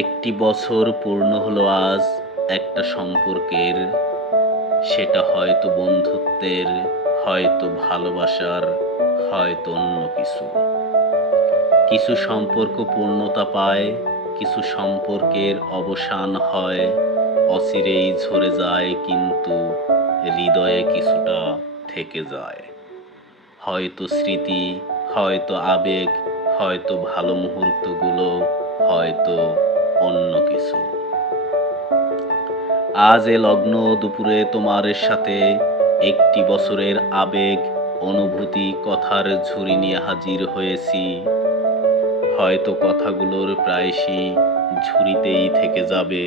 একটি বছর পূর্ণ হলো আজ একটা সম্পর্কের। সেটা হয়তো বন্ধুত্বের, হয়তো ভালোবাসার, হয়তো অন্য কিছু। কিছু সম্পর্ক পূর্ণতা পায়, কিছু সম্পর্কের অবসান হয়, অচিরেই ঝরে যায়, কিন্তু হৃদয়ে কিছুটা থেকে যায়। হয়তো স্মৃতি, হয়তো আবেগ, হয়তো ভালো মুহূর্তগুলো, হয়তো অন্য কিছু। আজ এ লগ্ন দুপুরে তোমার সাথে একটি বছরের আবেগ, অনুভূতি, কথার ঝুড়ি নিয়ে হাজির হয়েছি। হয়তো কথাগুলোর প্রায়শই ঝুড়িতেই থেকে যাবে,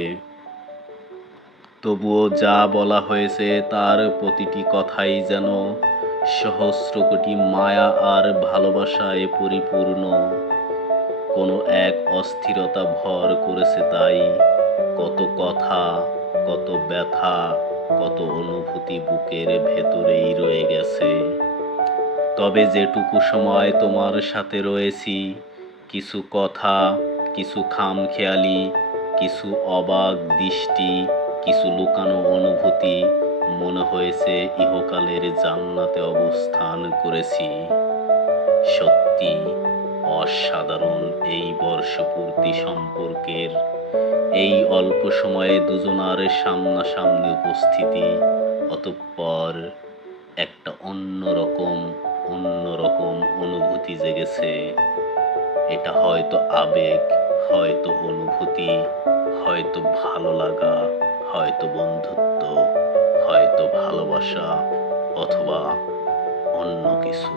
তবুও যা বলা হয়েছে তার প্রতিটি কথাই যেন সহস্র কোটি মায়া আর ভালোবাসায় পরিপূর্ণ। কোনো এক অস্থিরতা ভর করেছে তাই, কত কথা, কত ব্যথা, কত অনুভূতি বুকের ভেতরেই রয়ে গেছে। তবে যেটুকু সময় তোমার সাথে রয়েছি, কিছু কথা, কিছু খামখেয়ালি, কিছু অবাক দৃষ্টি, কিছু লুকানো অনুভূতি, মনে হয়েছে ইহকালের জান্নাতে অবস্থান করেছি। সত্যি অসাধারণ এই বর্ষপূর্তি সম্পর্কের, এই অল্প সময়ে দুজনার সামনাসামনি উপস্থিতি, অতঃপর একটা অন্যরকম অনুভূতি জেগেছে। এটা হয়তো আবেগ, হয়তো অনুভূতি, হয়তো ভালো লাগা, হয়তো বন্ধুত্ব, হয়তো ভালোবাসা, অথবা অন্য কিছু।